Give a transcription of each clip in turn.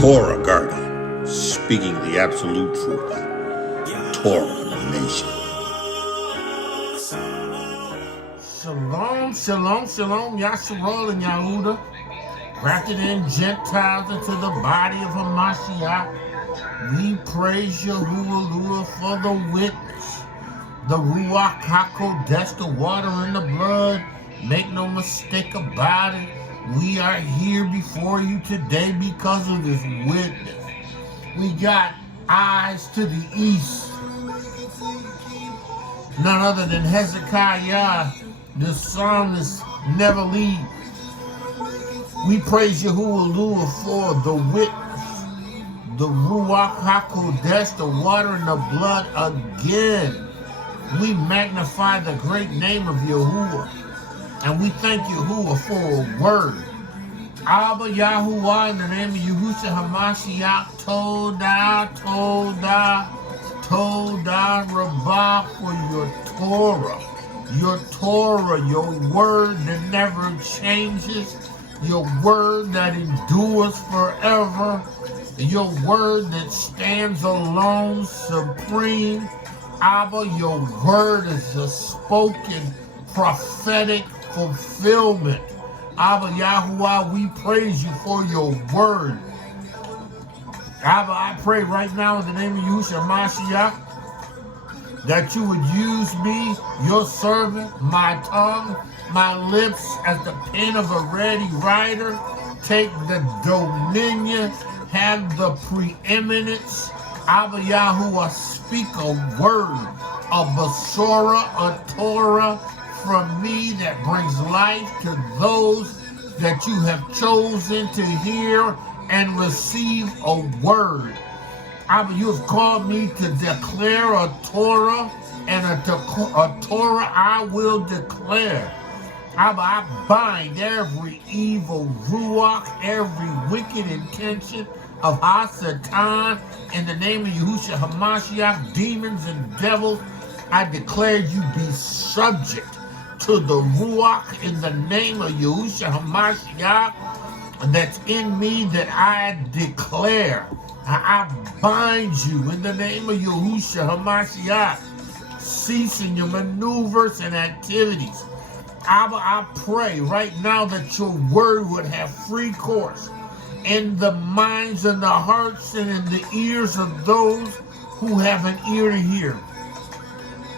Torah guardian, speaking the absolute truth. Torah nation. Shalom, shalom, shalom, YESHA'YAHU and Yahudah, grafted in Gentiles into the body of Hamashiach. We praise Yahuah for the witness, the Ruach HaKodesh, the water and the blood. Make no mistake about it. We are here before you today because of this witness. We got eyes to the east. None other than Hezekiah, the psalmist, never leaves. We praise Yahuah for the witness, the Ruach HaKodesh, the water and the blood again. We magnify the great name of Yahuah. And we thank Yahuah for a word. Abba Yahuah, in the name of Yahushua HaMashiach, Todah Rabbah, for your Torah, your word that never changes, your word that endures forever, your word that stands alone supreme. Abba, your word is a spoken prophetic fulfillment. Abba Yahuah, we praise you for your word. Abba, I pray right now in the name of Yahushua HaMashiach that you would use me, your servant, my tongue, my lips as the pen of a ready writer. Take the dominion, have the preeminence. Abba Yahuah, speak a word, a Basora, a Torah from me that brings life to those that you have chosen to hear and receive a word. Abba, you have called me to declare a Torah, and a Torah I will declare. Abba, I bind every evil ruach, every wicked intention of Hasatan in the name of Yahushua HaMashiach. Demons and devils, I declare you be subject to the ruach in the name of Yahushua HaMashiach that's in me, that I declare. I bind you in the name of Yahushua HaMashiach. Cease in your maneuvers and activities. Abba, I pray right now that your word would have free course in the minds and the hearts and in the ears of those who have an ear to hear.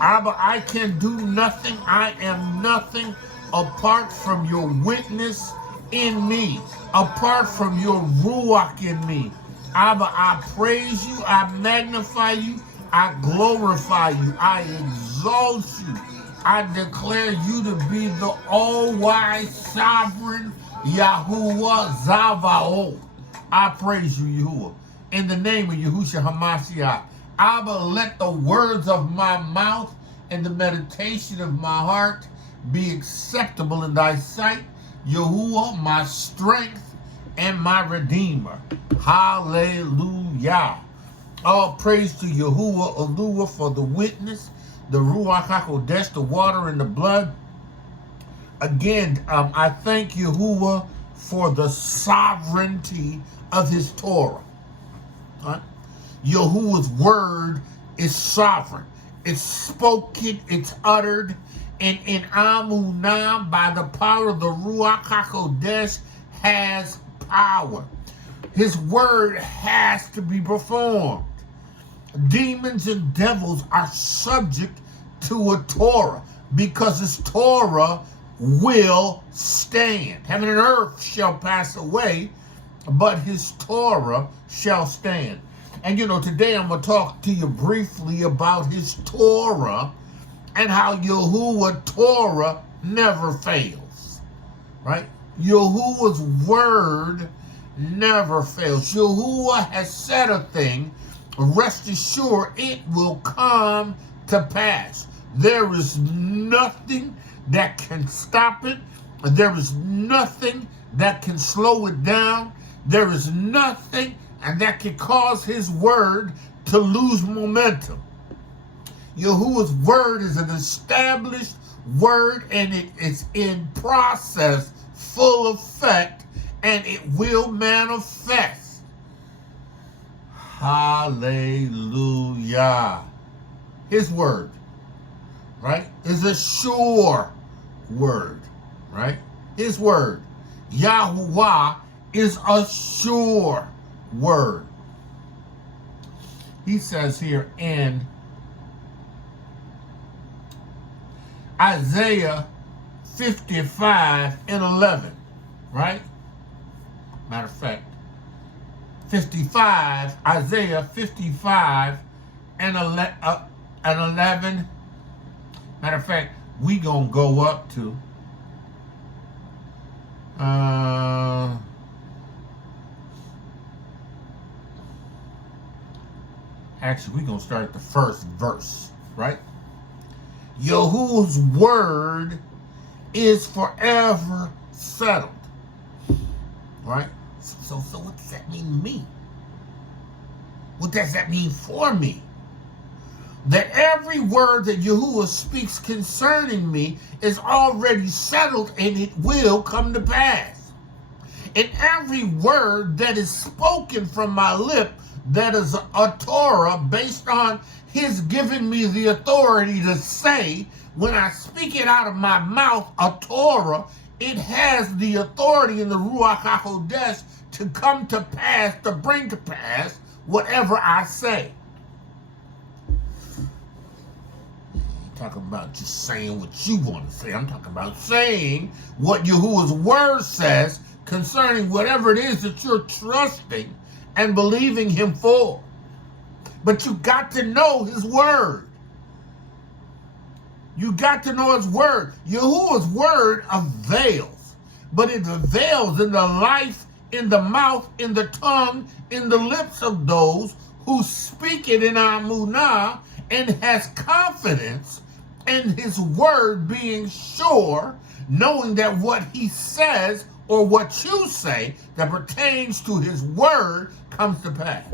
Abba, I can do nothing, I am nothing apart from your witness in me, apart from your ruach in me. Abba, I praise you, I magnify you, I glorify you, I exalt you. I declare you to be the all-wise, sovereign Yahuah Zavaot. I praise you, Yahuah, in the name of Yahushua HaMashiach. Abba, let the words of my mouth and the meditation of my heart be acceptable in thy sight, Yahuah, my strength and my redeemer. Hallelujah. All praise to Yahuah for the witness, the Ruach HaKodesh, the water and the blood. Again, I thank Yahuah for the sovereignty of his Torah. Right? Yahuah's word is sovereign. It's spoken, it's uttered, and in Amunah, by the power of the Ruach HaKodesh, has power. His word has to be performed. Demons and devils are subject to a Torah because his Torah will stand. Heaven and earth shall pass away, but his Torah shall stand. And today I'm going to talk to you briefly about his Torah and how Yahuah Torah never fails. Right? Yahuah's word never fails. Yahuah has said a thing, rest assured it will come to pass. There is nothing that can stop it. There is nothing that can slow it down. There is nothing and that can cause his word to lose momentum. Yahuah's word is an established word, and it is in process, full effect, and it will manifest. Hallelujah. His word, right, is a sure word, right? His word, Yahuah, is a sure word. He says here in Isaiah 55:11, right? Matter of fact, 55, Isaiah 55:11. Matter of fact, we gonna go up to actually we gonna start at the first verse, right? Yahuwah's word is forever settled, right? So what does that mean to me? What does that mean for me? That every word that Yahuwah speaks concerning me is already settled and it will come to pass. And every word that is spoken from my lip that is a Torah based on his giving me the authority to say, when I speak it out of my mouth, a Torah, it has the authority in the Ruach HaKodesh to come to pass, to bring to pass whatever I say. Talking about just saying what you want to say. I'm talking about saying what Yahuwah's word says concerning whatever it is that you're trusting and believing him for. But you got to know his word. You got to know his word. Yahuwah's word avails, but it avails in the life, in the mouth, in the tongue, in the lips of those who speak it in Amunah and has confidence in his word being sure, knowing that what he says or what you say that pertains to his word comes to pass.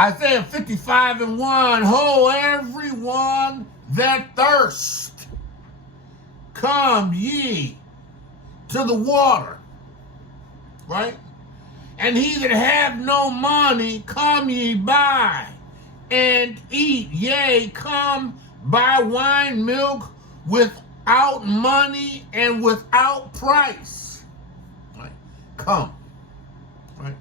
Isaiah 55:1, Ho, everyone that thirst, come ye to the water, right? And he that have no money, come ye buy and eat. Yea, come buy wine, milk without money and without price. Right? Come. Right?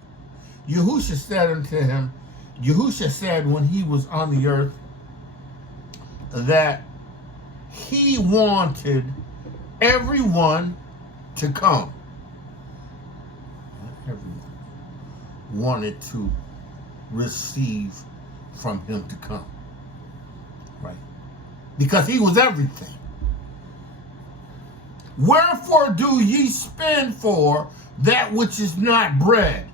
Yahusha said unto him, Yahusha said when he was on the earth that he wanted everyone to come. Everyone wanted to receive from him to come. Right? Because he was everything. Wherefore do ye spend for that which is not bread,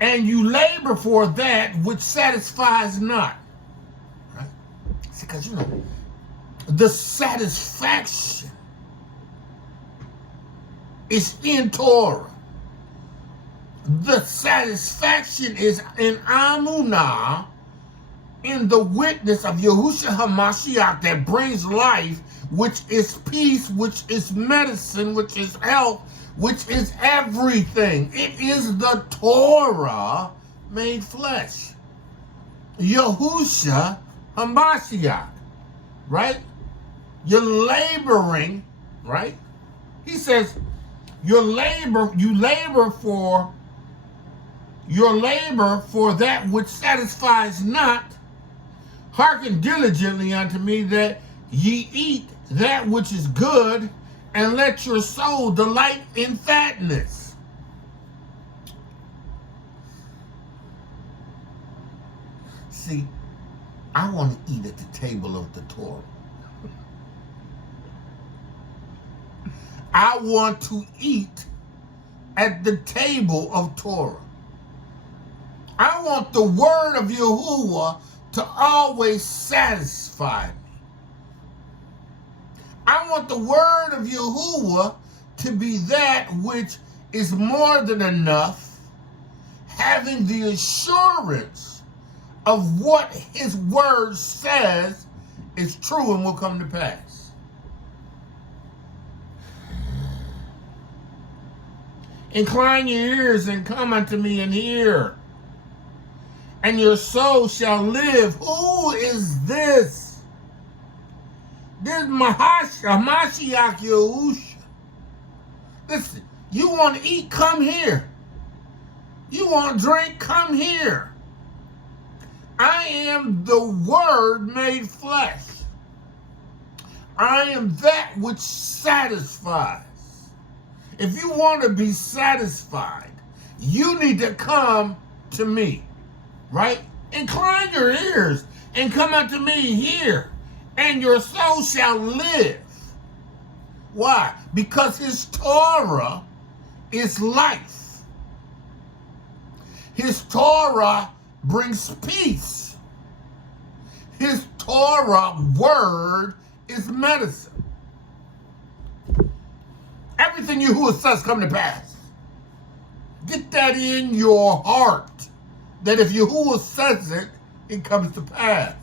and you labor for that which satisfies not? Right? Because, the satisfaction is in Torah. The satisfaction is in Amunah, in the witness of Yahushua HaMashiach that brings life, which is peace, which is medicine, which is health, which is everything. It is the Torah made flesh. Yahushua HaMashiach, right? You're laboring, right? He says, you labor for that which satisfies not. Hearken diligently unto me that ye eat that which is good, and let your soul delight in fatness. See, I want to eat at the table of the Torah. I want to eat at the table of Torah. I want the word of Yahuwah to always satisfy me. I want the word of Yahuwah to be that which is more than enough, having the assurance of what his word says is true and will come to pass. Incline your ears and come unto me and hear, and your soul shall live. Who is this? This is Mashiach Yahushua. Listen, you want to eat? Come here. You want to drink? Come here. I am the Word made flesh. I am that which satisfies. If you want to be satisfied, you need to come to me, right? Incline your ears and come unto me here, and your soul shall live. Why? Because his Torah is life. His Torah brings peace. His Torah word is medicine. Everything Yahuah says come to pass. Get that in your heart, that if Yahuah says it, it comes to pass.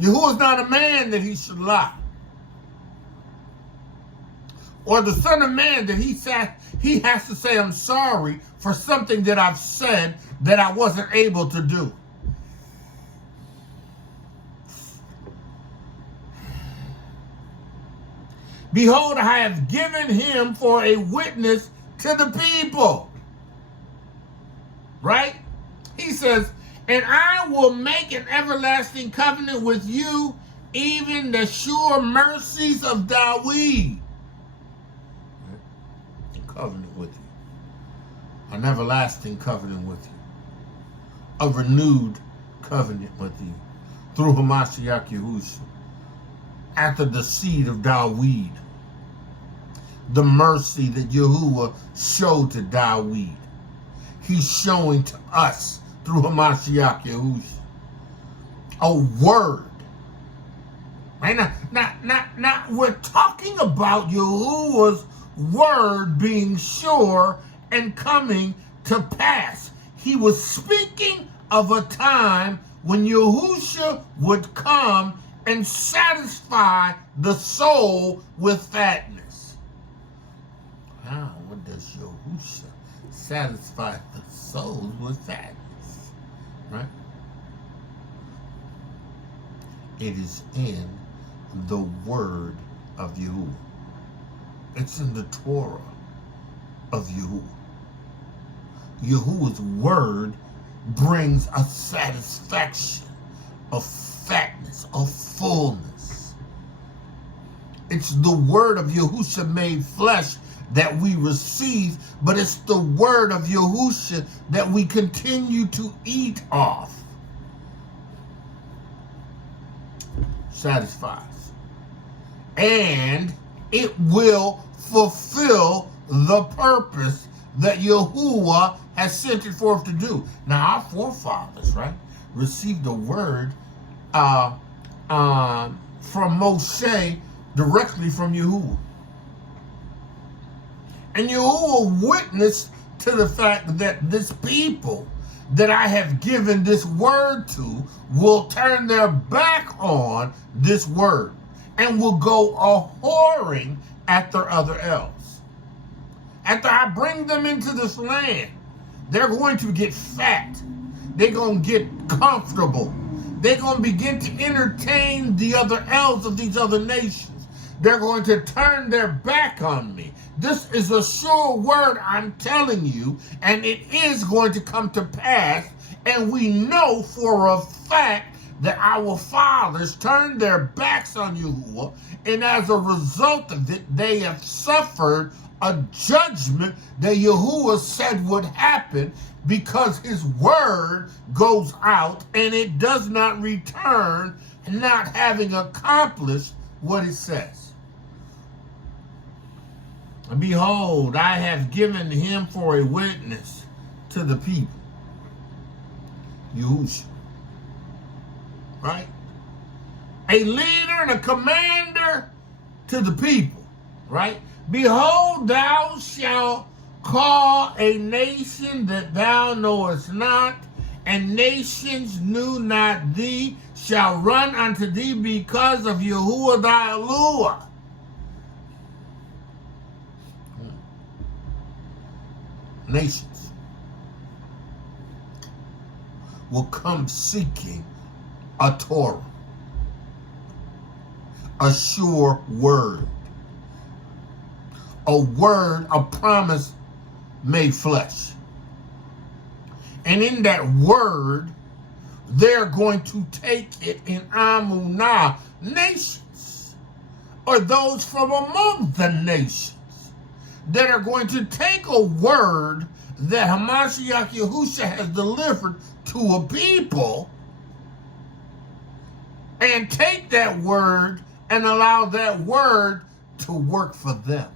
Yahuah is not a man that he should lie, or the son of man that he has to say, I'm sorry for something that I've said that I wasn't able to do. Behold, I have given him for a witness to the people. Right? He says, and I will make an everlasting covenant with you, even the sure mercies of Dawid. A covenant with you. An everlasting covenant with you. A renewed covenant with you. Through Hamashiach Yahushua. After the seed of Dawid. The mercy that Yahuah showed to Dawid, he's showing to us through Hamashiach Yahushua. A word. Right? Not we're talking about Yahuah's word being sure and coming to pass. He was speaking of a time when Yahushua would come and satisfy the soul with fatness. Now, what does Yahushua satisfy the soul with fatness? Right? It is in the word of Yahuah. It's in the Torah of Yahuah. Yahuah's word brings a satisfaction of fatness, of fullness. It's the word of Yahushua made flesh that we receive, but it's the word of Yahushua that we continue to eat off. Satisfies. And it will fulfill the purpose that Yahuah has sent it forth to do. Now, our forefathers, right, received the word from Moshe directly from Yahuah. And Yahuah witnessed to the fact that this people that I have given this word to will turn their back on this word and will go a-whoring after other else. After I bring them into this land, they're going to get fat. They're going to get comfortable. They're going to begin to entertain the other elves of these other nations. They're going to turn their back on me. This is a sure word I'm telling you, and it is going to come to pass. And we know for a fact that our fathers turned their backs on Yahuah, and as a result of it, they have suffered a judgment that Yahuah said would happen, because his word goes out and it does not return, not having accomplished what it says. And behold, I have given him for a witness to the people. Yahushua. Right? A leader and a commander to the people. Right? Behold, thou shalt call a nation that thou knowest not, and nations knew not thee, shall run unto thee because of Yahuah thy Elohah. nations, will come seeking a Torah, a sure word, a promise made flesh. And in that word, they're going to take it in Amunah, nations, or those from among the nations, that are going to take a word that Hamashiach Yahusha has delivered to a people and take that word and allow that word to work for them.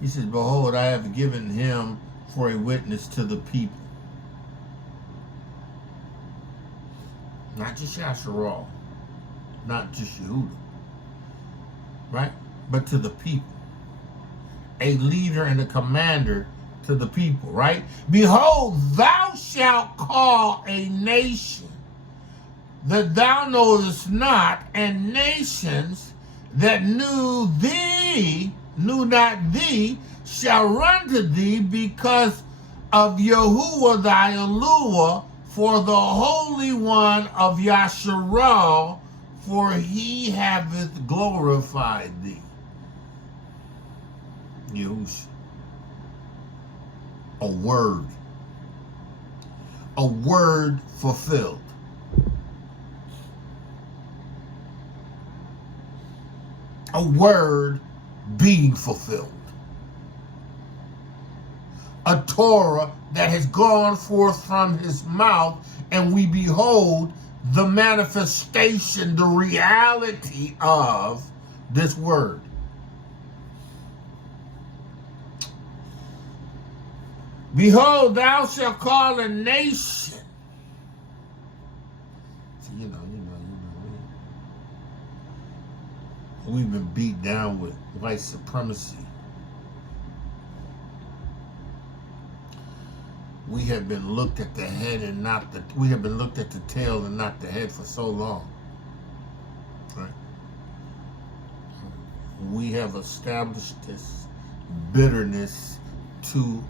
He says, behold, I have given him for a witness to the people. Not just Yashar'el, not just Yehudah, right? But to the people. A leader and a commander to the people, right? Behold, thou shalt call a nation that thou knowest not, and nations that knew not thee, shall run to thee because of Yahuah thy Elohayka, for the Holy One of Yashar'el, for he haveth glorified thee. Yahushua. A word fulfilled. A word being fulfilled. A Torah that has gone forth from his mouth, and we behold the manifestation, the reality of this word. Behold, thou shalt call a nation. So, we've been beat down with white supremacy. We have been looked at the head and not the, we have been looked at the tail and not the head for so long. Right? We have established this bitterness to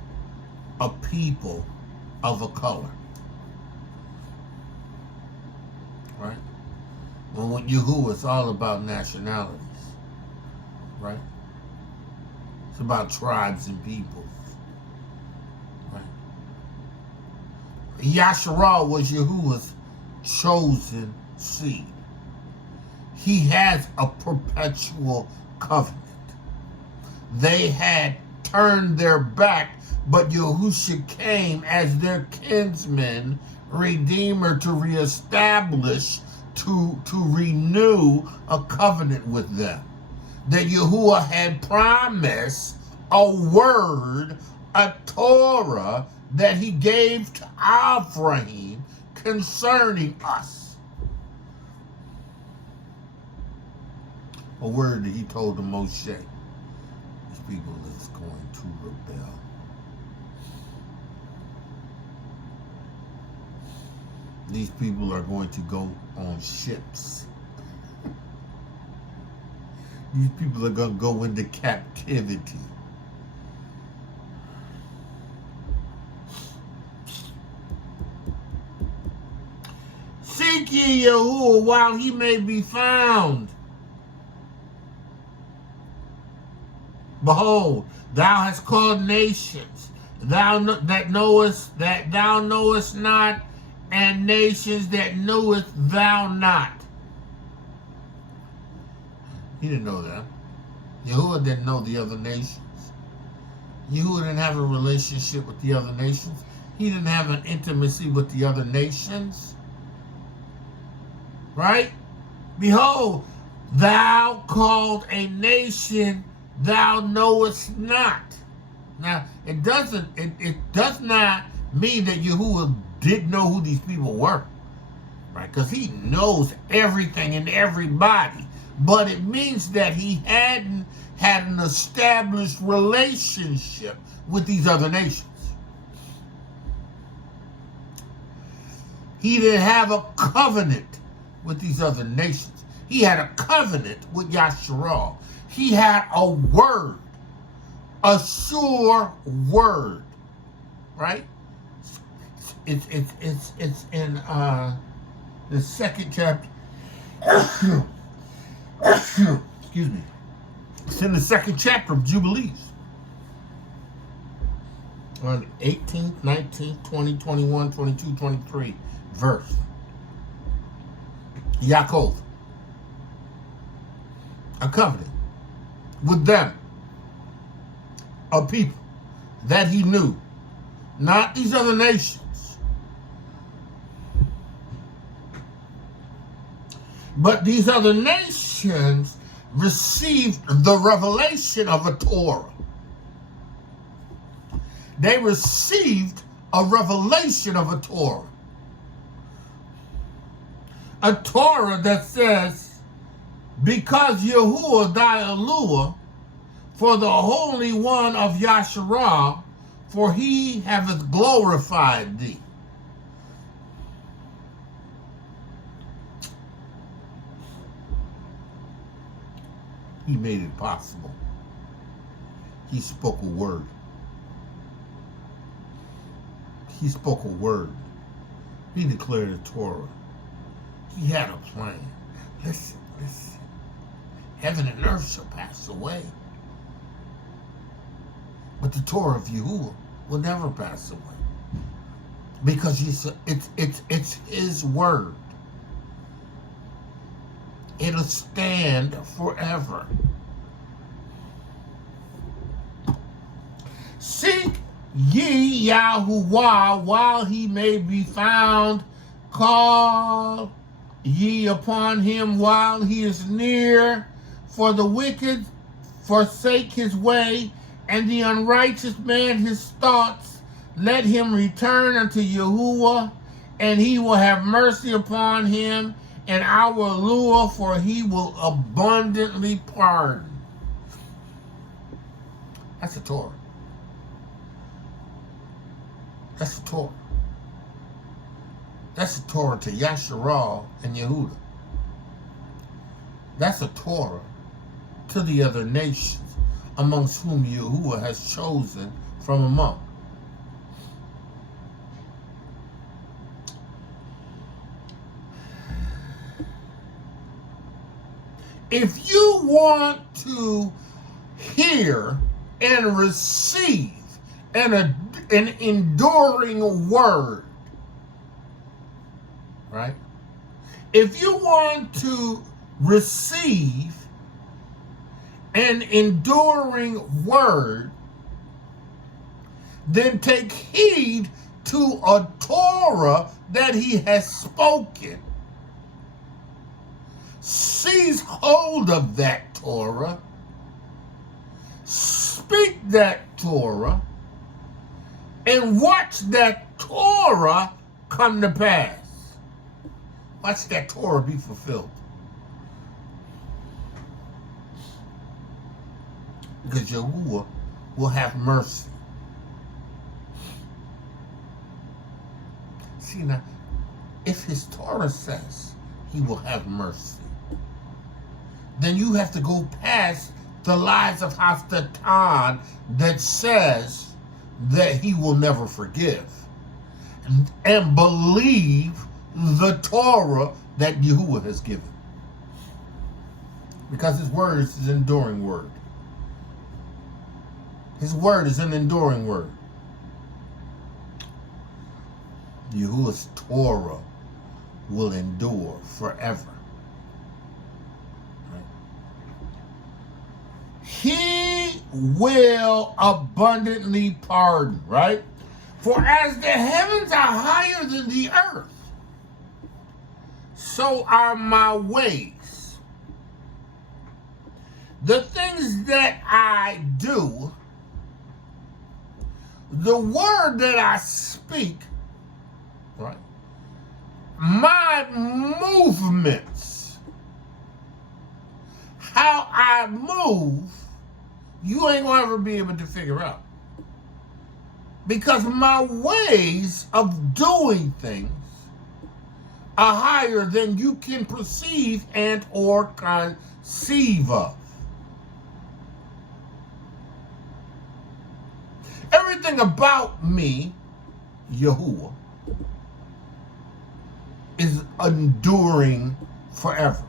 a people of a color. Right? When Yahuah is all about nationalities. Right? It's about tribes and peoples. Right? Yashar'el was Yahuah's chosen seed. He has a perpetual covenant. They had turned their back, but Yahusha came as their kinsman, redeemer, to reestablish, to renew a covenant with them. That Yahuah had promised a word, a Torah, that he gave to Abraham concerning us. A word that he told to Moshe. These people is going to rebel. These people are going to go on ships. These people are going to go into captivity. Seek ye Yahuah while he may be found. Behold, thou hast called nations, thou knowest not, and nations that knowest thou not. He didn't know that. Yahuah didn't know the other nations. Yahuah didn't have a relationship with the other nations. He didn't have an intimacy with the other nations. Right? Behold, thou called a nation thou knowest not. Now, it does not mean that Yahuah didn't know who these people were, right? Because he knows everything and everybody. But it means that he hadn't had an established relationship with these other nations. He didn't have a covenant with these other nations. He had a covenant with Yashar'el. He had a word a sure word, right? It's in the second chapter. Excuse me. It's in the second chapter of Jubilees. On 18th, 19th, 20, 21, 22, 23 verse. Yaakov, a covenant with them, a people that he knew, not these other nations, but these other nations received the revelation of a Torah. They received a revelation of a Torah. A Torah that says, because Yahuah thy Elohayka, for the Holy One of Yashar'el, for he hath glorified thee. He made it possible. He spoke a word. He spoke a word. He declared a Torah. He had a plan. Listen. Heaven and earth shall pass away, but the Torah of Yahuah will never pass away, because it's his word. It'll stand forever. Seek ye Yahuah while he may be found. Call ye upon him while he is near. For the wicked forsake his way, and the unrighteous man his thoughts. Let him return unto Yahuah, and he will have mercy upon him, and our Elohayka, for he will abundantly pardon. That's the Torah. That's the Torah. That's the Torah to Yashar'el and Yehudah. That's a Torah to the other nations, amongst whom Yahuah has chosen from among. If you want to hear and receive an enduring word, right? If you want to receive an enduring word, then take heed to a Torah that he has spoken. Seize hold of that Torah. Speak that Torah. And watch that Torah come to pass. Watch that Torah be fulfilled. Because Yahuah will have mercy. See now, if his Torah says he will have mercy, then you have to go past the lies of Haftatan that says that he will never forgive, and believe the Torah that Yahuah has given. Because his word is an enduring word. His word is an enduring word. Yahuah's Torah will endure forever. Right? He will abundantly pardon, right? For as the heavens are higher than the earth, so are my ways. The things that I do, the word that I speak, right? My movements, how I move, you ain't gonna ever be able to figure out. Because my ways of doing things are higher than you can perceive and or conceive of. everything about me, Yahuah, is enduring forever.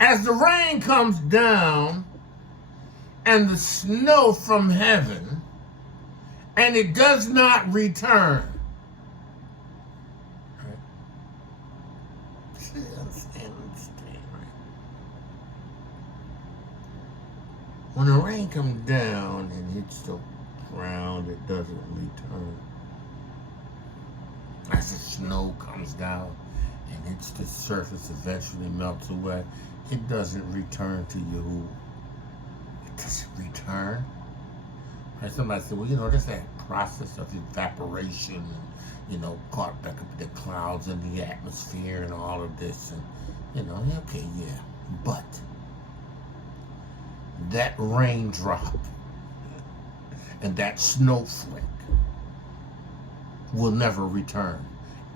As the rain comes down and the snow from heaven, and it does not return. Right? Understand, right? When the rain comes down and hits the ground, it doesn't return. As the snow comes down and hits the surface, eventually melts away, it doesn't return to you. It doesn't return. And somebody said, well, there's that process of evaporation and, caught back up the clouds in the atmosphere and all of this. And, okay, yeah. But that raindrop and that snowflake will never return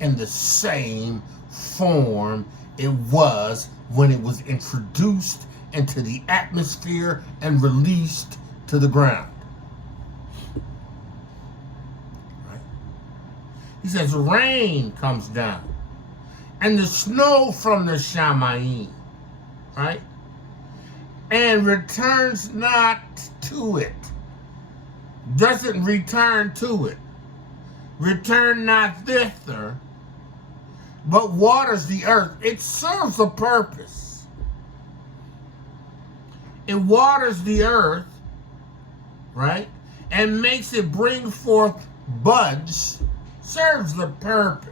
in the same form it was when it was introduced into the atmosphere and released to the ground. Right? He says, rain comes down and the snow from the Shamayim, right? And returns not to it. Doesn't return to it. Return not thither, but waters the earth. It serves a purpose. It waters the earth, right? And makes it bring forth buds. Serves the purpose.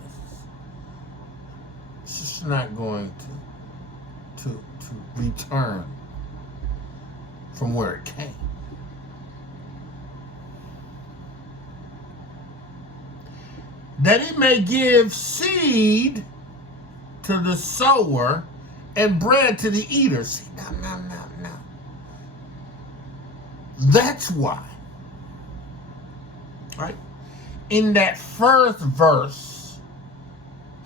It's just not going to return from where it came. That it may give seed to the sower and bread to the eater. See, no. That's why. Right? In that first verse,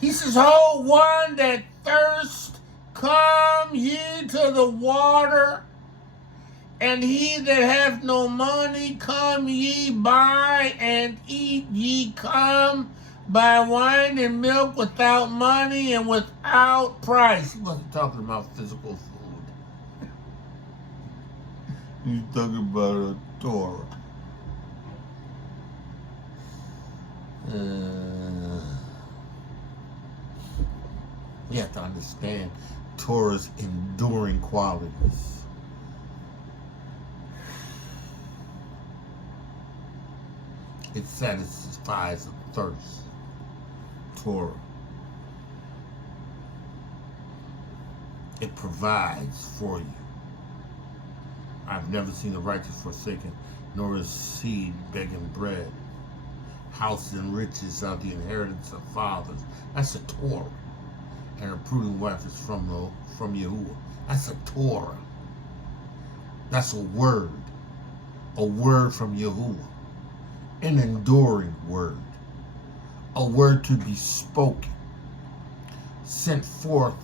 he says, "Ho, one that thirst, come ye to the water, and he that hath no money, come ye buy and eat. Ye come, buy wine and milk without money and without price." He wasn't talking about physical food. He's talking about a Torah. You have to understand Torah's enduring qualities. It satisfies a thirst. Torah. It provides for you. I've never seen the righteous forsaken, nor his seed begging bread. House and riches are the inheritance of fathers. That's a Torah. And a prudent wife is from Yahuah. That's a Torah. That's a word. A word from Yahuah. An enduring word. A word to be spoken. Sent forth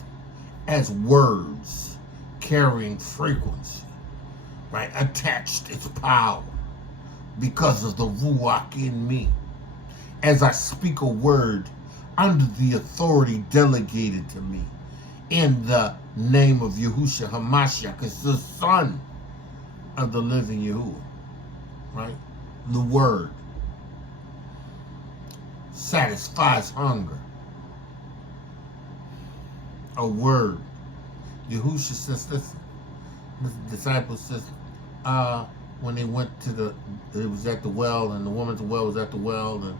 as words carrying frequency. Right? Attached its power because of the Ruach in me. As I speak a word under the authority delegated to me in the name of Yahushua HaMashiach, it's the Son of the living Yahuwah. Right? The word satisfies hunger. A word. Yahushua says, listen, the disciples says, when they went to it was at the well, and the woman's well was at the well,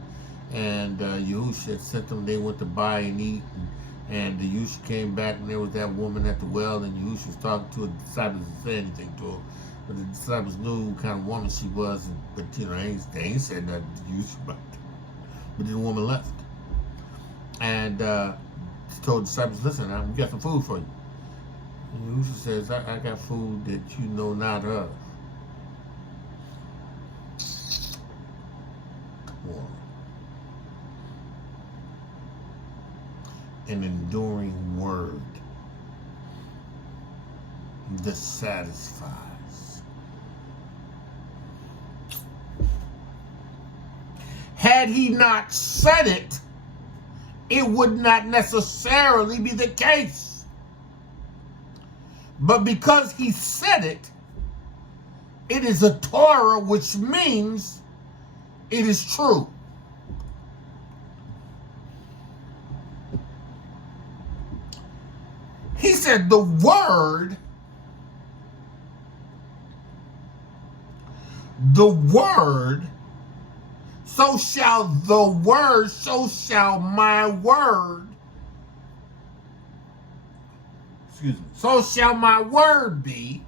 and Yahushua sent them, they went to buy and eat, and the Yahushua came back, and there was that woman at the well, and Yahushua was talking to her. The disciples didn't say anything to her, but the disciples knew what kind of woman she was, but they ain't said nothing to Yahushua about it. But then the woman left, and she told the disciples, listen, we got some food for you. And Yahushua says, I got food that you know not of. an enduring word that satisfies. Had he not said it, it would not necessarily be the case. But because he said it, it is a Torah, which means it is true. He said the word, so shall the word, so shall my word, so shall my word be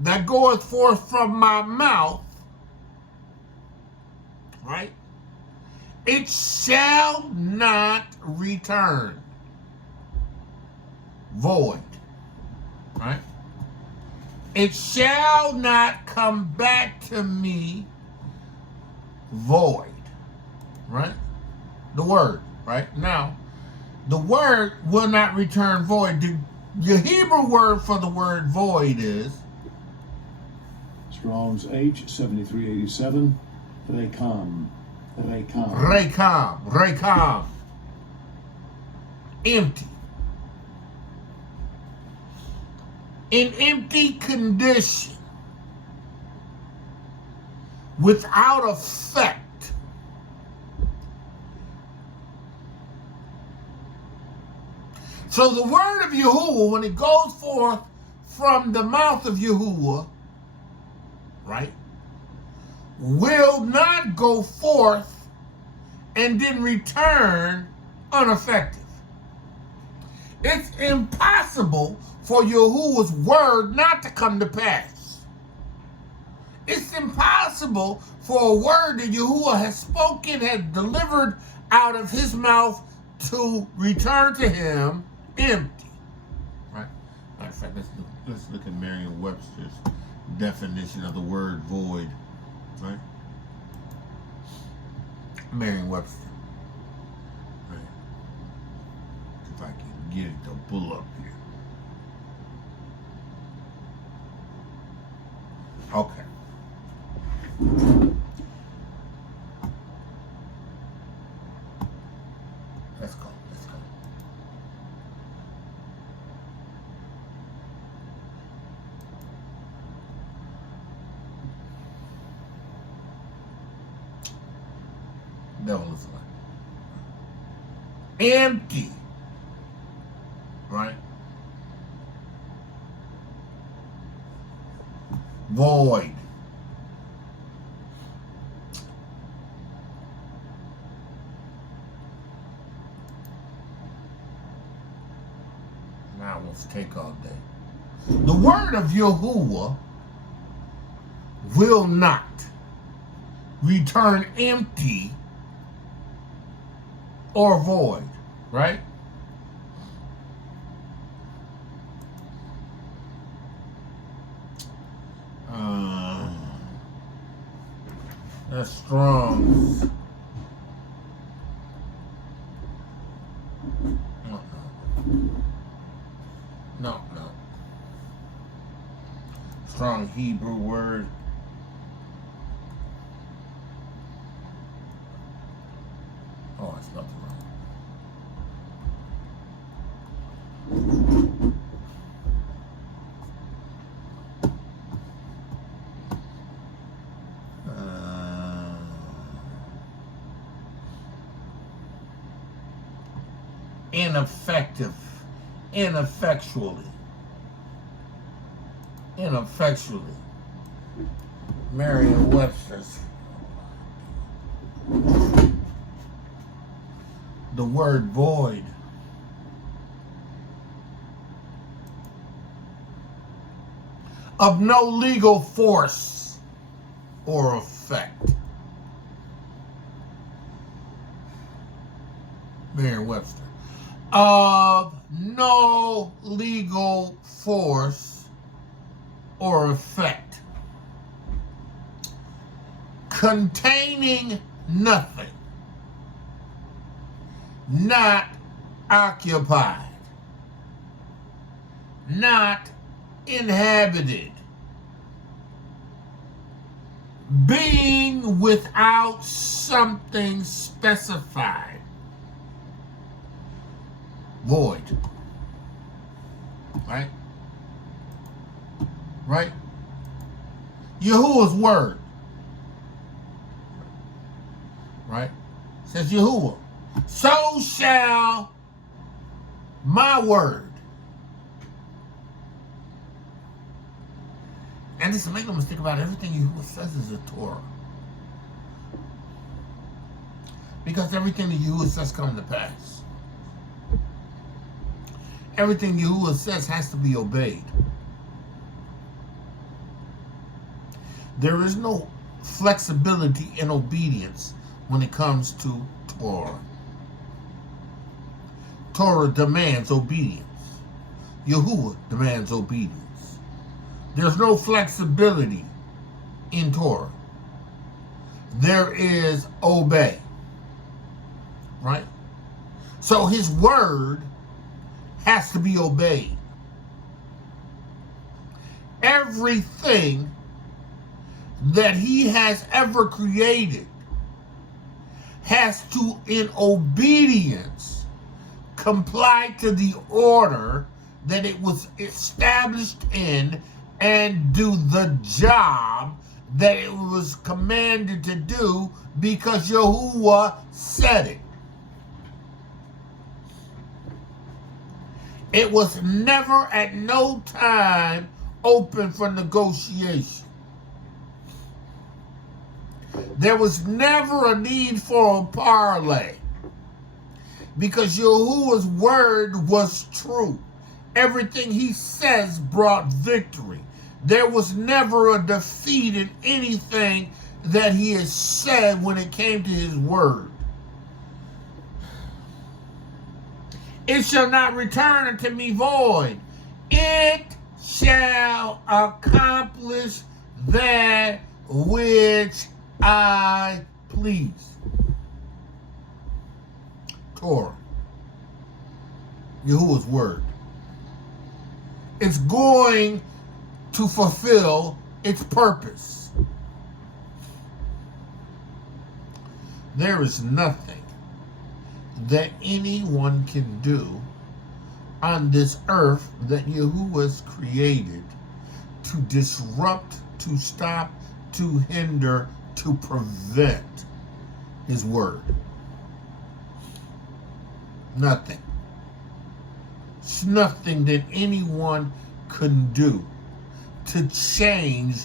that goeth forth from my mouth, right? It shall not return void, right? It shall not come back to me void, right? The word, right? Now, the word will not return void. The Hebrew word for the word void is Strong's H7387, rekam. Rekam. Empty. In empty condition, without effect. So the word of Yahuah, when it goes forth from the mouth of Yahuah, right, will not go forth and then return unaffected. It's impossible for Yahuwah's word not to come to pass. It's impossible for a word that Yahuwah has spoken, has delivered out of his mouth to return to him empty. Right? Matter of fact, let's look at Merriam-Webster's definition of the word void. Right? Merriam-Webster. Right? If I can get it to pull up here. Okay. Let's go. Devil is like empty, right? Void. Now let's take all day. The word of Yahuwah will not return empty or void, right? That's strong. No. Strong Hebrew word. Oh, it's nothing wrong. Ineffectually. Merriam-Webster's. The word void. Of no legal force or effect. Merriam-Webster. Of no legal force or effect. Containing nothing. not occupied, not inhabited, being without something specified, void. Right? Right? Yahuwah's word. Right? Says Yahuwah, so shall my word. And listen, make no mistake about it, everything Yahuwah says is a Torah. Because everything that Yahuwah says comes to pass. Everything Yahuwah says has to be obeyed. There is no flexibility in obedience when it comes to Torah. Torah demands obedience. Yahuwah demands obedience. There's no flexibility in Torah. There is obey. Right? So his word has to be obeyed. Everything that he has ever created has to, in obedience, comply to the order that it was established in and do the job that it was commanded to do because Yahuwah said it. It was never at no time open for negotiation. There was never a need for a parlay because Yahuwah's word was true. Everything he says brought victory. There was never a defeat in anything that he has said when it came to his word. It shall not return unto me void. It shall accomplish that which I please. Torah. Yahuwah's word. It's going to fulfill its purpose. There is nothing that anyone can do on this earth that Yahuwah has created to disrupt, to stop, to hinder, to prevent his word. Nothing. It's nothing that anyone can do to change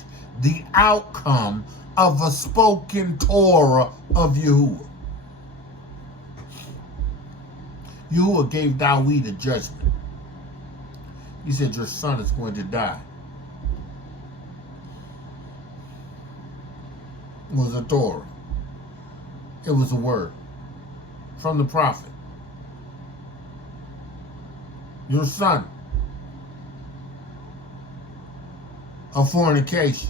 the outcome of a spoken Torah of Yahuwah. Yahuwah gave Dawid a judgment. He said, your son is going to die. It was a Torah. It was a word from the prophet. Your son of fornication,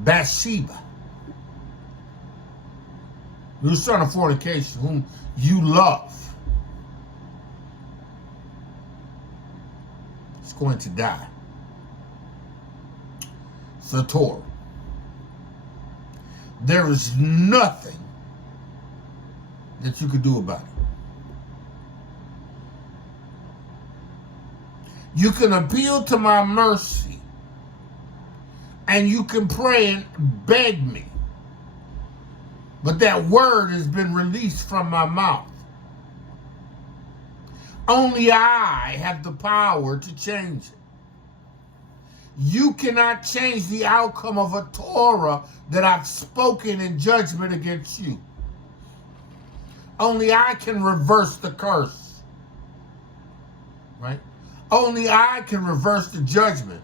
Bathsheba, your son of fornication, whom you love, is going to die. It's a Torah. There is nothing that you could do about it. You can appeal to my mercy and you can pray and beg me. But that word has been released from my mouth. Only I have the power to change it. You cannot change the outcome of a Torah that I've spoken in judgment against you. Only I can reverse the curse. Right? Only I can reverse the judgment.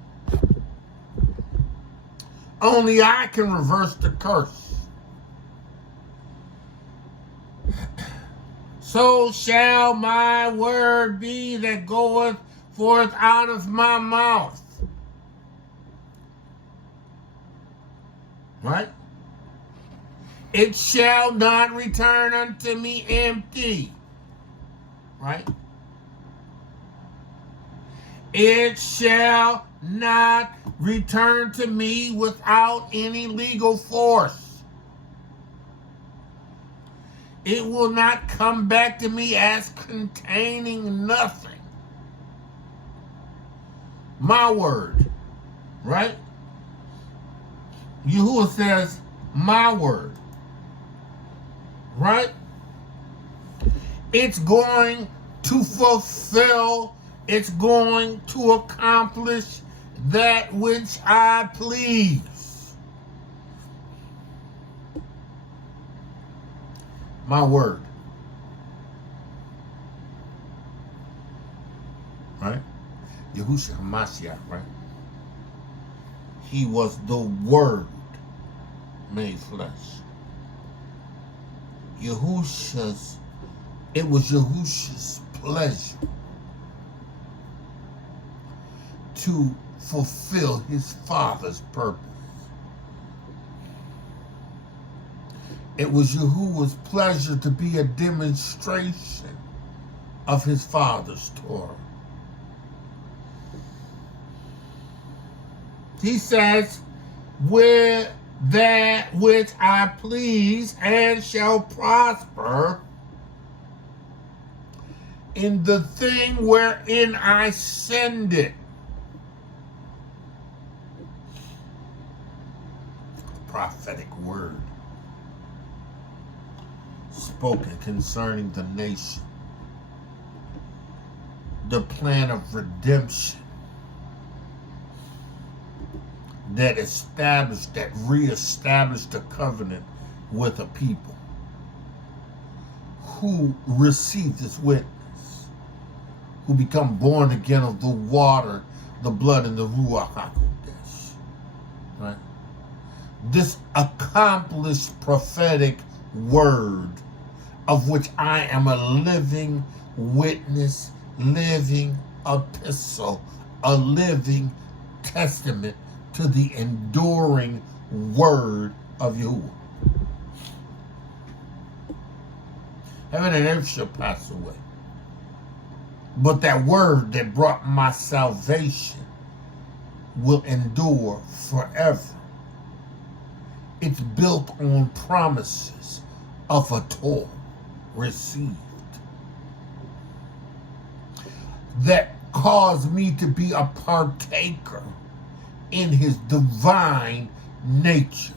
Only I can reverse the curse. So shall my word be that goeth forth out of my mouth. Right? It shall not return unto me empty. Right? It shall not return to me without any legal force. It will not come back to me as containing nothing. My word, right? Yahuah says, my word, right? It's going to fulfill, it's going to accomplish that which I please. My word. Right? Yahushua HaMashiach, right? He was the Word made flesh. It was Yahusha's pleasure to fulfill his Father's purpose. It was Yahuwah's pleasure to be a demonstration of his Father's Torah. He says, with that which I please and shall prosper in the thing wherein I send it. Prophetic word spoken concerning the nation, the plan of redemption that reestablished a covenant with a people who receive this witness, who become born again of the water, the blood, and the Ruach HaKodesh. Right? This accomplished prophetic word of which I am a living witness, living epistle, a living testament to the enduring word of Yahuwah. Heaven and earth shall pass away, but that word that brought my salvation will endure forever. It's built on promises of a Torah received that caused me to be a partaker in his divine nature,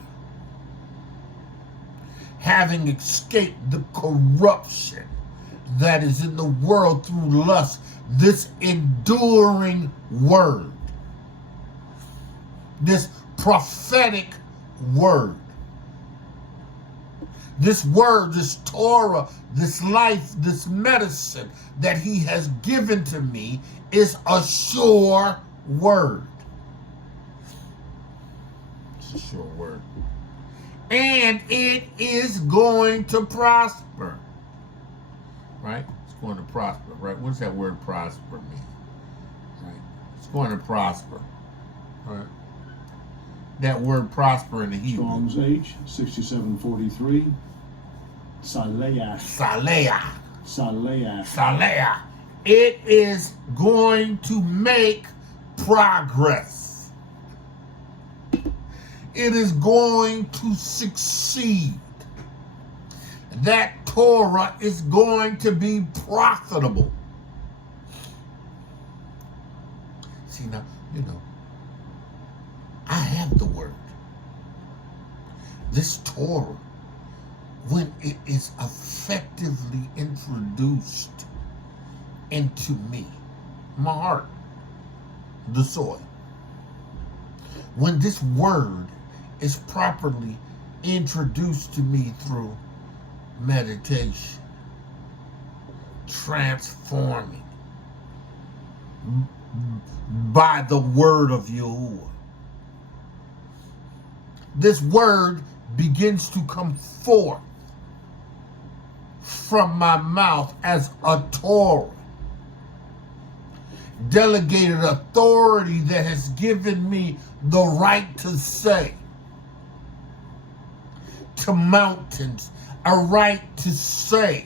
having escaped the corruption that is in the world through lust. This enduring word, this prophetic word, this word, this Torah, this life, this medicine that he has given to me is a sure word. It's a sure word. And it is going to prosper. Right? It's going to prosper, right? What does that word prosper mean? Right? It's going to prosper. Right? That word prosper in the Hebrew. Strong's H, 6743. Saleah. Saleah. Saleah. Saleah. It is going to make progress. It is going to succeed. That Torah is going to be profitable. See, now, I have the word. This Torah, when it is effectively introduced into me, my heart, the soil, when this word is properly introduced to me through meditation, transforming by the word of Yahuwah, this word begins to come forth from my mouth as a Torah, delegated authority that has given me the right to say, to mountains, a right to say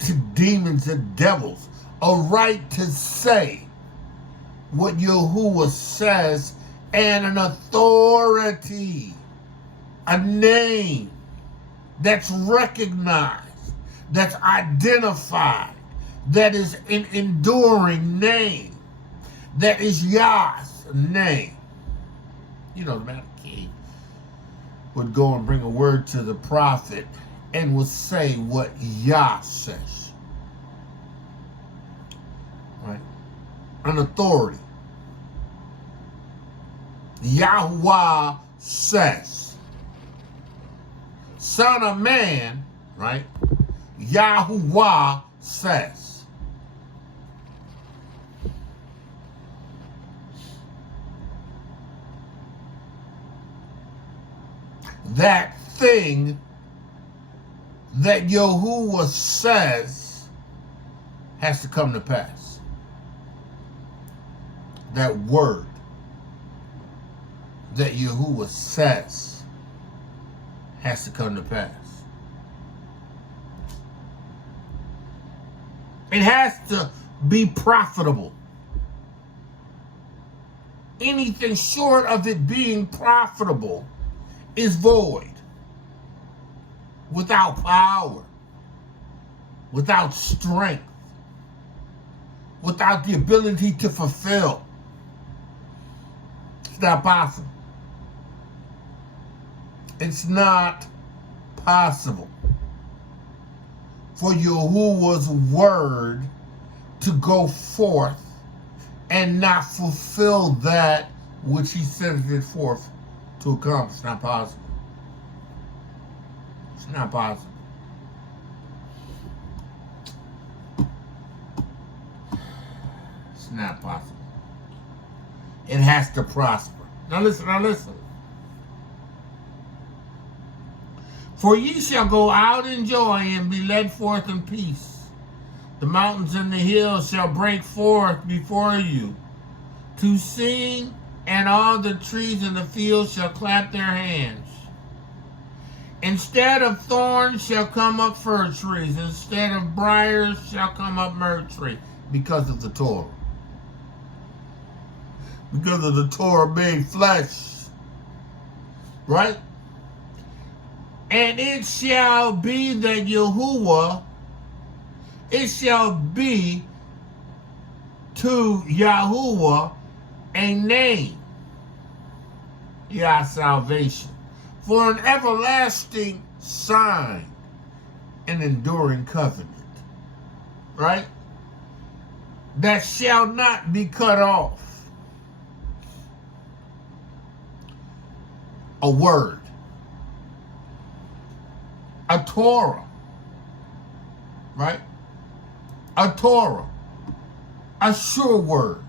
to demons and devils, a right to say what Yahuah says, and an authority, a name that's recognized, that's identified, that is an enduring name, that is Yah's name. You know, the man king would go and bring a word to the prophet and would say what Yah says. Right? An authority. Yahuah says. Son of man, right? Yahuah says. That thing that Yahuah says has to come to pass. That word that Yahuah says has to come to pass. It has to be profitable. Anything short of it being profitable is void. Without power, without strength, without the ability to fulfill. It's not possible. It's not possible for Yahuah's word to go forth and not fulfill that which he sends it forth to accomplish. It's not possible. It's not possible. It's not possible. It has to prosper. Now listen. For ye shall go out in joy and be led forth in peace. The mountains and the hills shall break forth before you to sing, and all the trees in the field shall clap their hands. Instead of thorns shall come up fir trees. Instead of briars shall come up myrtle tree, because of the Torah. Because of the Torah made flesh. Right? And it shall be that Yahuah, it shall be to Yahuah a name, Yah salvation, for an everlasting sign, an enduring covenant, right? That shall not be cut off. A word, a Torah, right? A Torah, a sure word,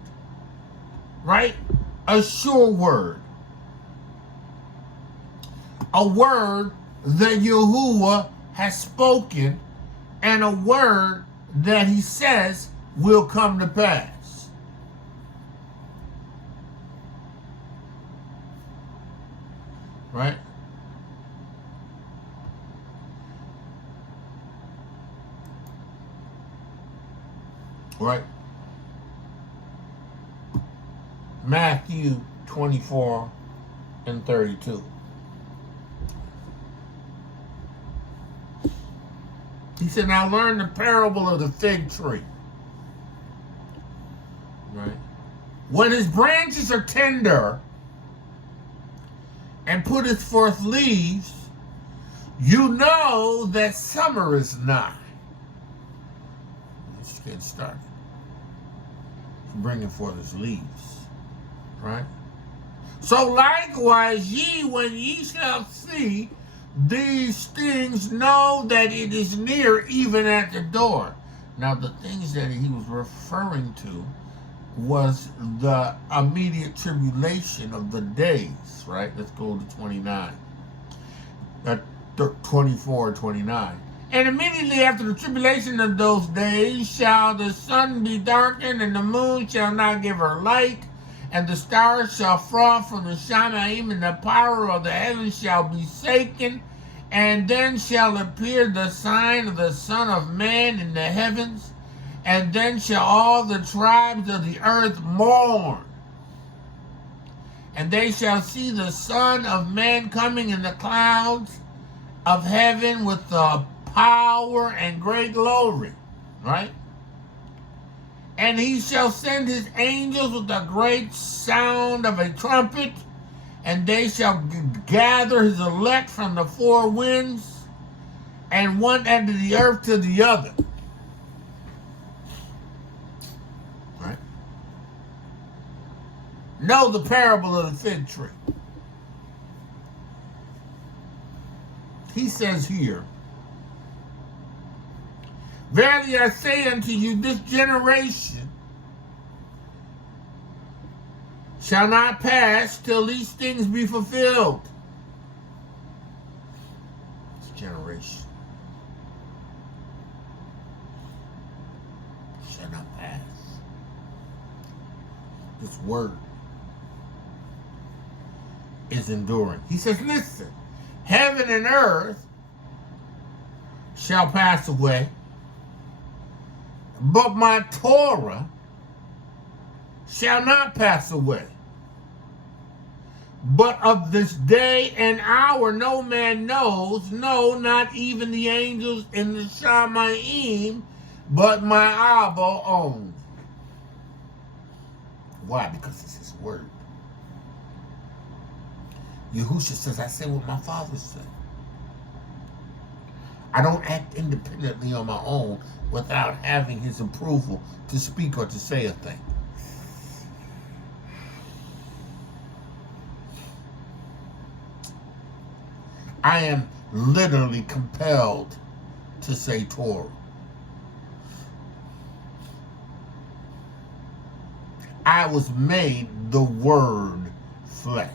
right? A sure word. A word that Yahuah has spoken, and a word that he says will come to pass. Right? Right? Matthew 24 and 32. He said, now learn the parable of the fig tree. Right? When his branches are tender and putteth forth leaves, you know that summer is nigh. Let's get started. He's bringing forth his leaves. Right? So likewise, ye, when ye shall see these things, know that it is near, even at the door. Now, the things that he was referring to was the immediate tribulation of the days, right? Let's go to 29. 24 and 29. And immediately after the tribulation of those days shall the sun be darkened, and the moon shall not give her light, and the stars shall fall from the Shamayim, and the power of the heavens shall be shaken, and then shall appear the sign of the Son of Man in the heavens, and then shall all the tribes of the earth mourn, and they shall see the Son of Man coming in the clouds of heaven with the power and great glory, right? And he shall send his angels with a great sound of a trumpet, and they shall gather his elect from the four winds, and one end of the earth to the other. Right? Know the parable of the fig tree. He says here, verily I say unto you, this generation shall not pass till these things be fulfilled. This generation shall not pass. This word is enduring. He says, listen, heaven and earth shall pass away, but my Torah shall not pass away. But of this day and hour no man knows, no, not even the angels in the Shamayim, but my Abba owns. Why? Because it's his word. Yahusha says, I say what my Father said. I don't act independently on my own without having his approval to speak or to say a thing. I am literally compelled to say Torah. I was made the Word flesh.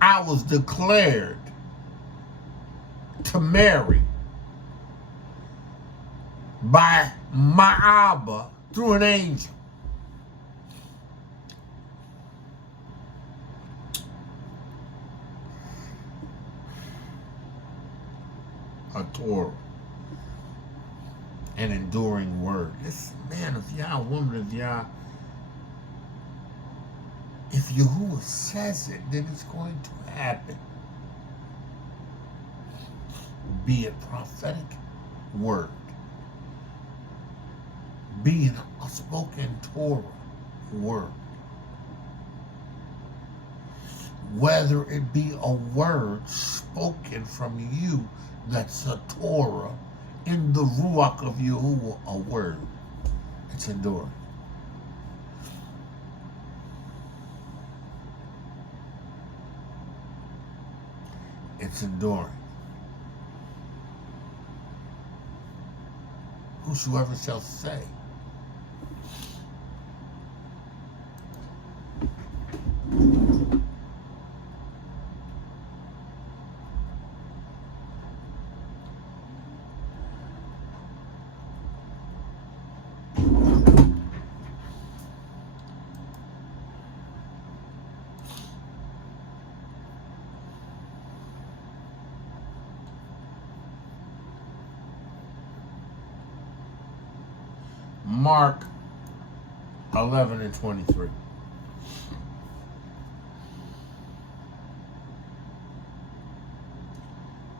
I was declared to marry by my Abba through an angel. A Torah, an enduring word. This man of Yah, woman of Yah, if Yahuwah says it, then it's going to happen. Be it prophetic word, be it a spoken Torah word, whether it be a word spoken from you that's a Torah in the Ruach of Yahuwah, a word, it's enduring. It's enduring. Whosoever shall say, Mark 11 and 23.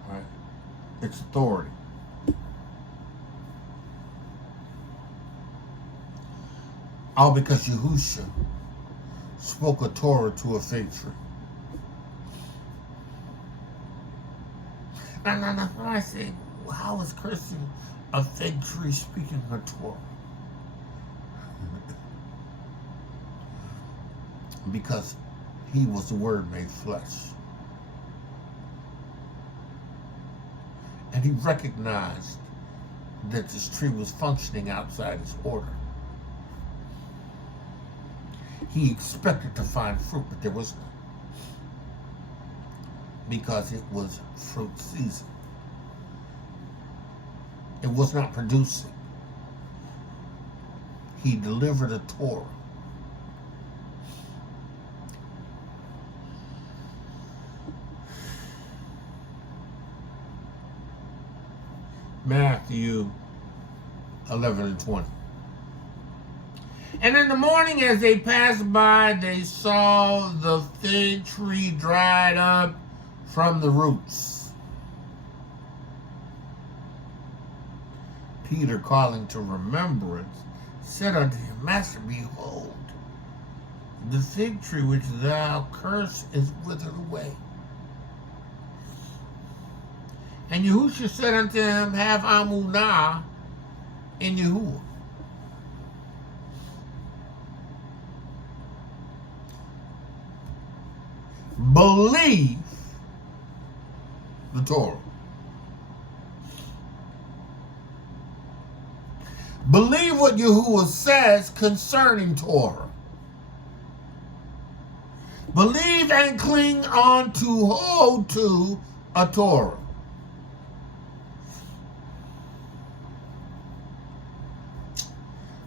All right. It's authority. All because Yahusha spoke a Torah to a fig tree. Now, when I say, well, how is Christian a fig tree speaking a Torah? Because he was the Word made flesh. And he recognized that this tree was functioning outside his order. He expected to find fruit, but there was none. Because it was fruit season. It was not producing. he delivered the Torah. Matthew 11:20. And in the morning as they passed by, they saw the fig tree dried up from the roots. Peter, calling to remembrance, said unto him, Master, behold, the fig tree which thou cursed is withered away. And Yahushua said unto him, Have amunah in Yahuah. Believe the Torah. Believe what Yahuwah says concerning Torah. Believe and cling on to, hold to a Torah.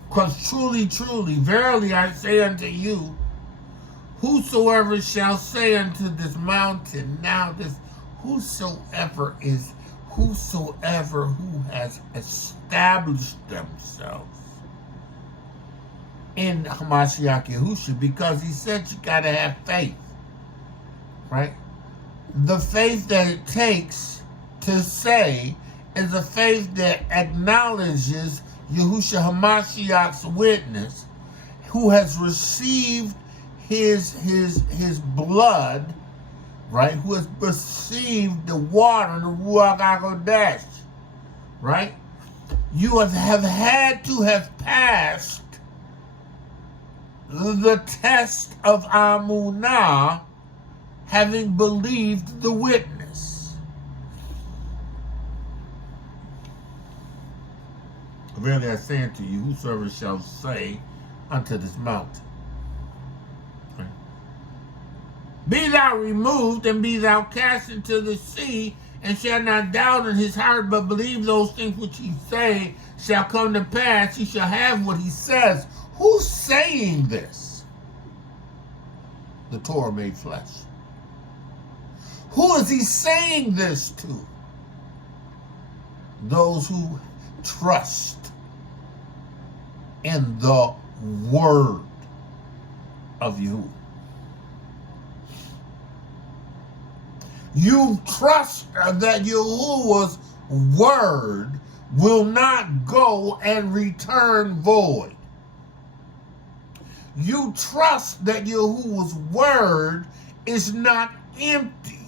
Because truly, truly, verily I say unto you, whosoever shall say unto this mountain, now this whosoever is whosoever who has established themselves in Hamashiach Yahushua, because he said you gotta have faith, right? The faith that it takes to say is a faith that acknowledges Yahushua Hamashiach's witness, who has received his blood, right? Who has received the water, the Ruach HaKodesh, right? You have had to have passed the test of Amunah, having believed the witness. Verily I say unto you, whosoever shall say unto this mountain, be thou removed, and be thou cast into the sea, and shall not doubt in his heart, but believe those things which he say shall come to pass, he shall have what he says. Who's saying this? The Torah made flesh. Who is he saying this to? Those who trust in the word of Yahuwah. You trust that Yahuwah's word will not go and return void. You trust that Yahuwah's word is not empty.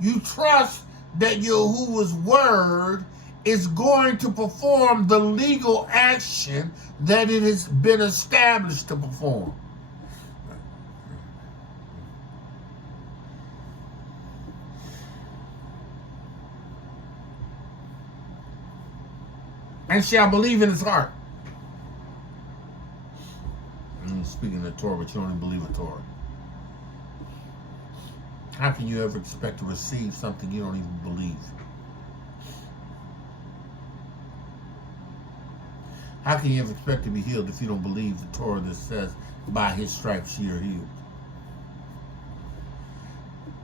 You trust that Yahuwah's word is going to perform the legal action that it has been established to perform. And shall believe in his heart. I'm speaking the Torah, but you don't even believe the Torah. How can you ever expect to receive something you don't even believe? How can you ever expect to be healed if you don't believe the Torah that says, by his stripes ye are healed?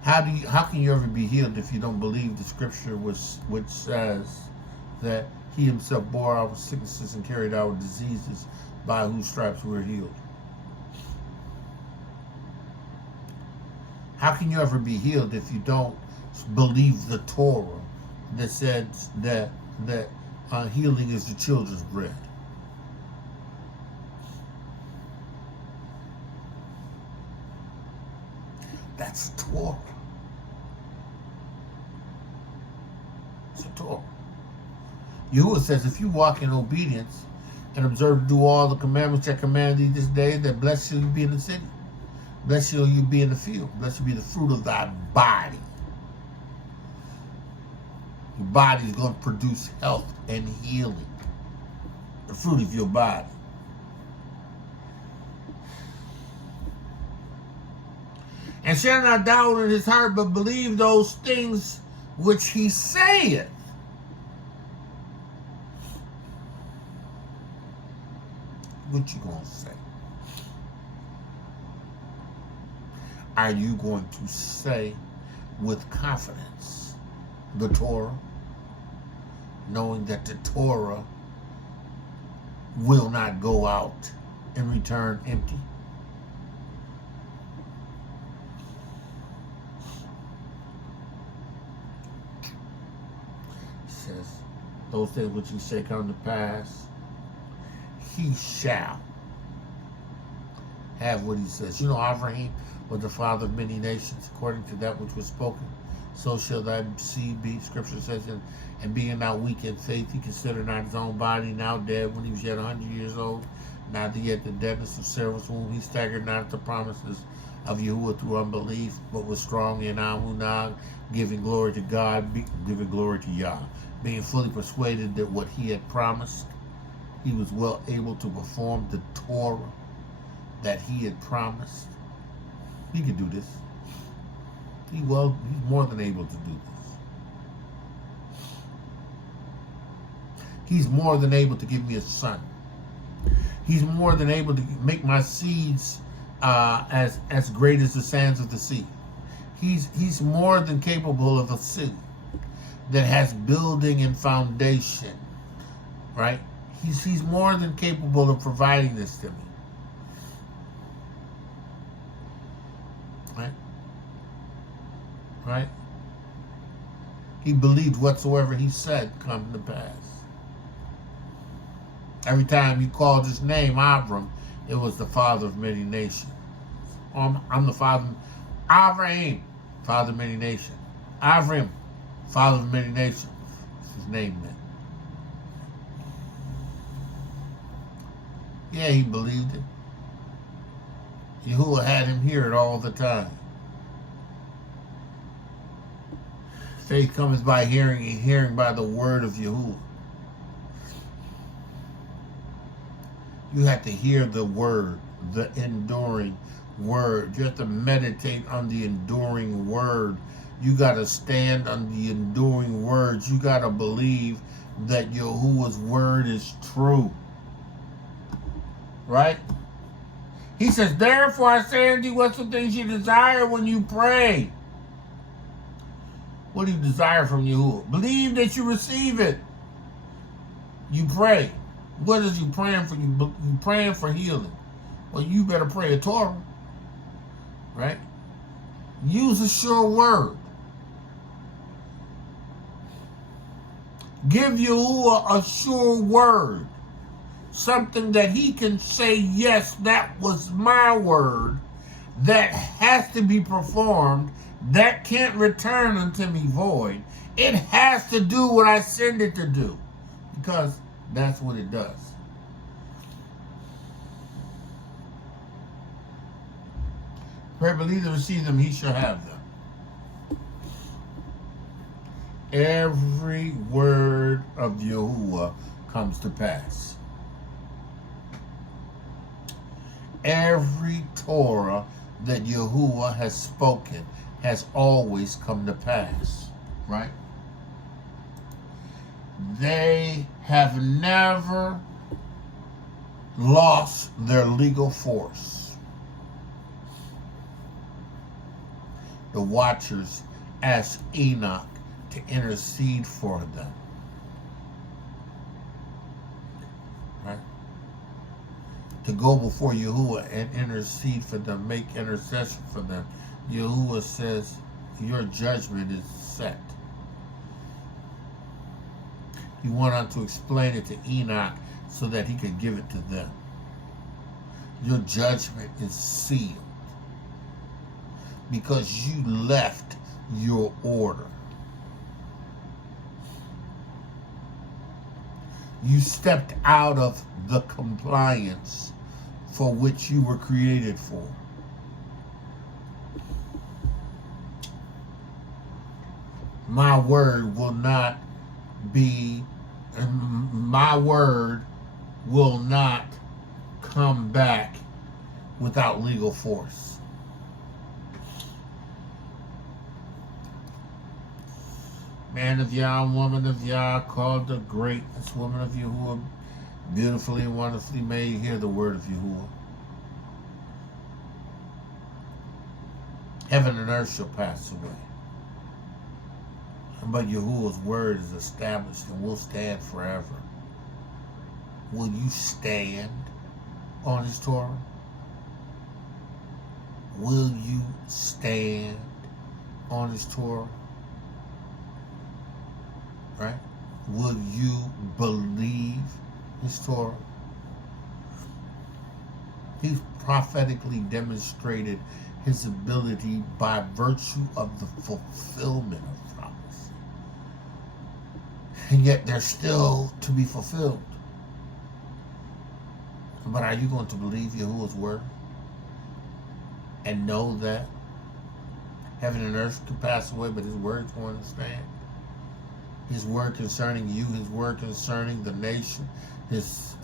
How can you ever be healed if you don't believe the scripture which says that he himself bore our sicknesses and carried our diseases, by whose stripes we are healed? How can you ever be healed if you don't believe the Torah that says that healing is the children's bread? That's Torah. It's a Torah. Yahuwah says, if you walk in obedience and observe to do all the commandments I command thee this day, that blessed shall you be in the city. Blessed shall you be in the field. Blessed shall be the fruit of thy body. Your body is going to produce health and healing. The fruit of your body. And shall not doubt in his heart, but believe those things which he saith. What you gonna say? Are you going to say with confidence the Torah, knowing that the Torah will not go out and return empty? It says, those things which you say come to pass, he shall have what he says. You know, Abraham was the father of many nations, according to that which was spoken. So shall thy seed be. Scripture says, and being now weak in faith, he considered not his own body, now dead, when he was yet 100 years old, neither yet the deadness of Sarah's womb. He staggered not at the promises of Yahuah through unbelief, but was strong in Amunah, giving glory to God, giving glory to Yah, being fully persuaded that what he had promised, he was well able to perform the Torah that he had promised. He could do this. He's more than able to do this. He's more than able to give me a son. He's more than able to make my seeds as great as the sands of the sea. He's more than capable of a city that has building and foundation, right? He's more than capable of providing this to me. Right? He believed whatsoever he said come to pass. Every time he called his name, Abram, it was the father of many nations. I'm the father, Abraham, father of many nations. Avram, father of many nations. That's his name meant. Yeah, he believed it. Yahuah had him hear it all the time. Faith comes by hearing, and hearing by the word of Yahuah. You have to hear the word, the enduring word. You have to meditate on the enduring word. You got to stand on the enduring words. You got to believe that Yahuah's word is true. Right? He says, therefore I say unto you, what's the things you desire when you pray? What do you desire from Yahuah? Believe that you receive it. You pray. What is you praying for? You praying for healing. Well, you better pray a Torah. Right? Use a sure word. Give Yahuah a sure word. Something that he can say, yes, that was my word. That has to be performed. That can't return unto me void. It has to do what I send it to do. Because that's what it does. Pray, believe, and receive them, he shall have them. Every word of Yahuah comes to pass. Every Torah that Yahuah has spoken has always come to pass, right? They have never lost their legal force. The watchers asked Enoch to intercede for them, right? To go before Yahuah and intercede for them, make intercession for them. Yahuah says, your judgment is set. He went on to explain it to Enoch so that he could give it to them. Your judgment is sealed because you left your order. You stepped out of the compliance for which you were created for. My word will not come back without legal force. Man of Yah, woman of Yah, called the great, this woman of Yahuah, Beautifully and wonderfully made. Hear the word of Yahuah. Heaven and earth shall pass away, but Yahuwah's word is established and will stand forever. Will you stand on his Torah? Will you stand on his Torah? Right? Will you believe his Torah? He's prophetically demonstrated his ability by virtue of the fulfillment of prophecy. And yet they're still to be fulfilled. But are you going to believe Yahuwah's word? And know that heaven and earth can pass away, but his word's going to stand? His word concerning you, his word concerning the nation, his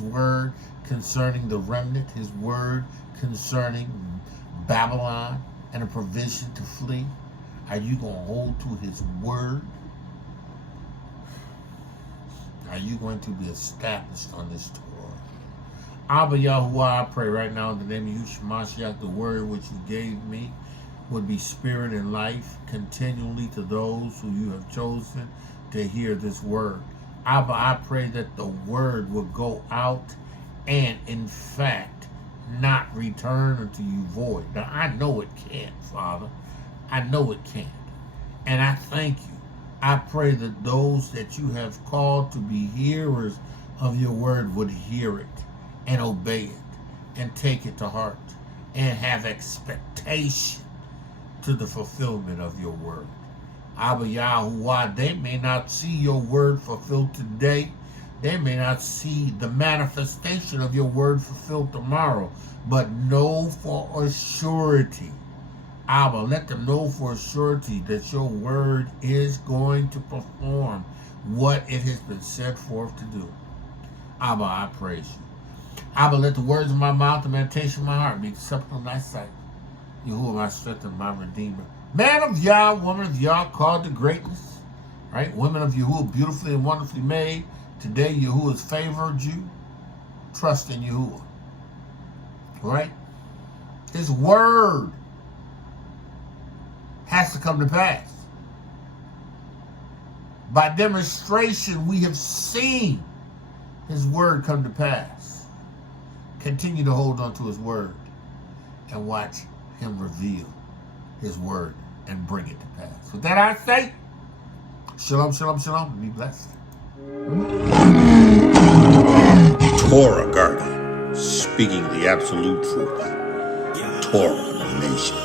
word concerning the remnant, his word concerning Babylon and a provision to flee. Are you going to hold to his word? Are you going to be established on this Torah? Abba Yahuah, I pray right now in the name of YESHA'YAHU, the word which you gave me would be spirit and life continually to those who you have chosen to hear this word. Abba, I pray that the word will go out and, in fact, not return unto you void. Now, I know it can't, Father. I know it can't. And I thank you. I pray that those that you have called to be hearers of your word would hear it and obey it and take it to heart and have expectation to the fulfillment of your word. Abba Yahuah, they may not see your word fulfilled today. They may not see the manifestation of your word fulfilled tomorrow, but know for a surety, Abba, let them know for a surety that your word is going to perform what it has been sent forth to do. Abba, I praise you. Abba, let the words of my mouth and meditation of my heart be acceptable in thy sight. Yahuwah, my strength and my redeemer. Man of Yah, woman of Yah, called to greatness. Right? Women of Yahuwah, beautifully and wonderfully made. Today, Yahuwah has favored you. Trust in Yahuwah. Right? His word has to come to pass. By demonstration, we have seen his word come to pass. Continue to hold on to his word and watch him reveal his word and bring it to pass. With that I say, shalom, shalom, shalom. Be blessed. Torah Guardian, speaking the absolute truth. Torah Nation.